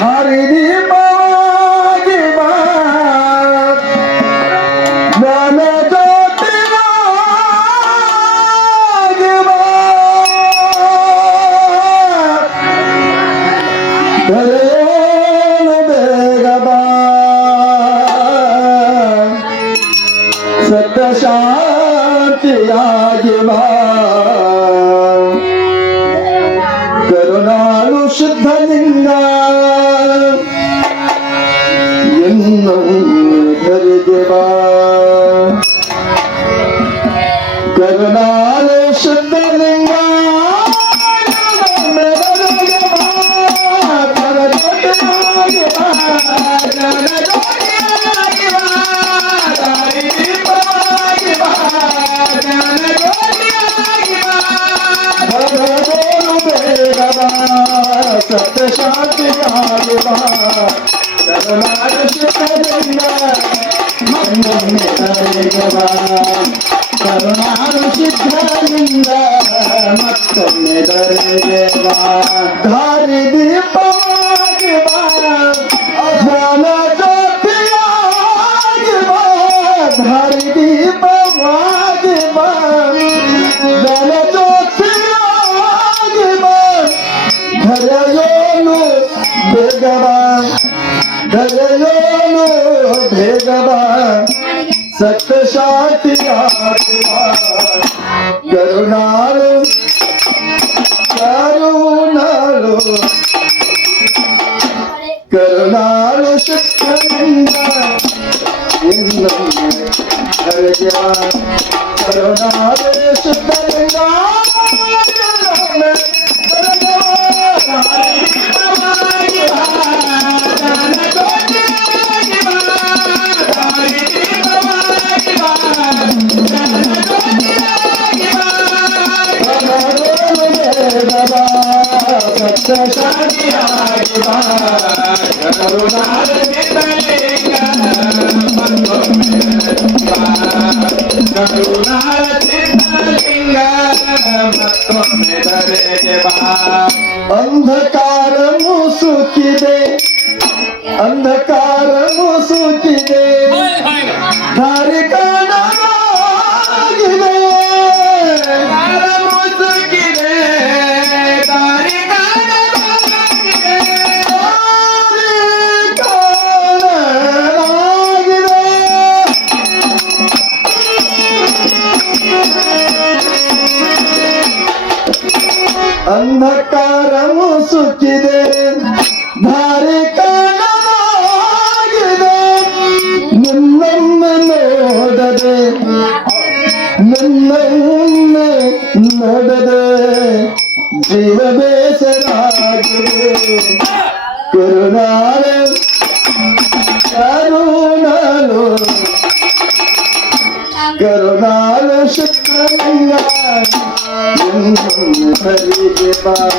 হারিয়ে सत्य शांति ಕರುಣಾನು ಸಿದ್ಧನಿಂದ ಮತ್ತೊಮ್ಮೆ ದೊರೆಗೆ ಧಾರಿದಿವ ಕರೆಯೋನು ಭೇಗವ ಸತ್ಯಶಾತಿ ಕರುಣಾಲು ಕರುಣಾಲು ಕರುಣಾಲು ಶಕ್ತಿಯಿಂದ ಇನ್ನು ಕರುಣಾಲು ಶುದ್ಧ ಅಂಧಕಾರ ಮುಸುಕಿದೆ ಅಂಧಕಾರ ಮುಸು Karuna, Karuna, Karuna, Karuna, Karuna, Karuna, Karuna, Karuna, Karuna, Karuna, Karuna, Karuna, Karuna, Karuna, Karuna,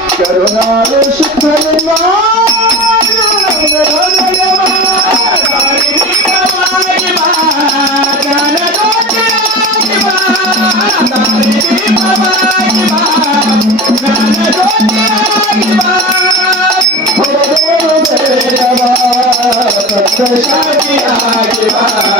Karuna, Karuna,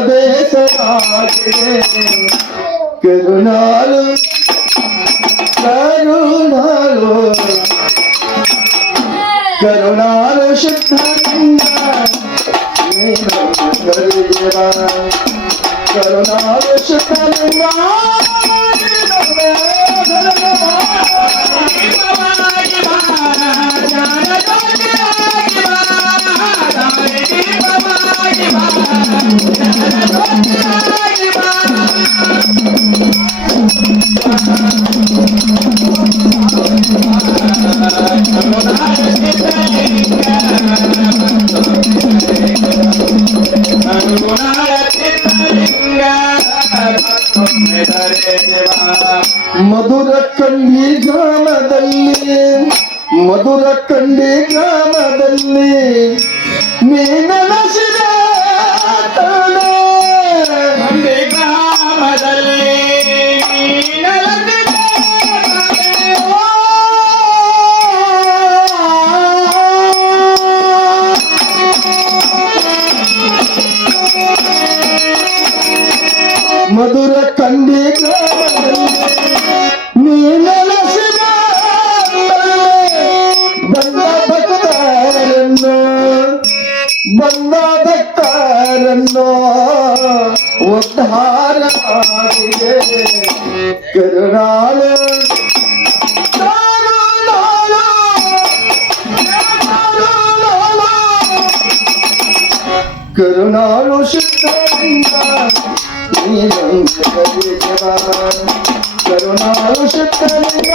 స్వదేశ కరుణాలు కరుణాలు కరుణాలు శుద్ధ కరుణాలు శుద్ధ ಕಂಡಿ ಗ್ರಾಮದಲ್ಲಿ ಮಧುರ ಕಂಡಿ ಗ್ರಾಮದಲ್ಲಿ ನೀನಸಿದ உத்தாராடியே கருணாலே கருணாலு சித்தலிங்க நீ கருணாலு சித்தலிங்க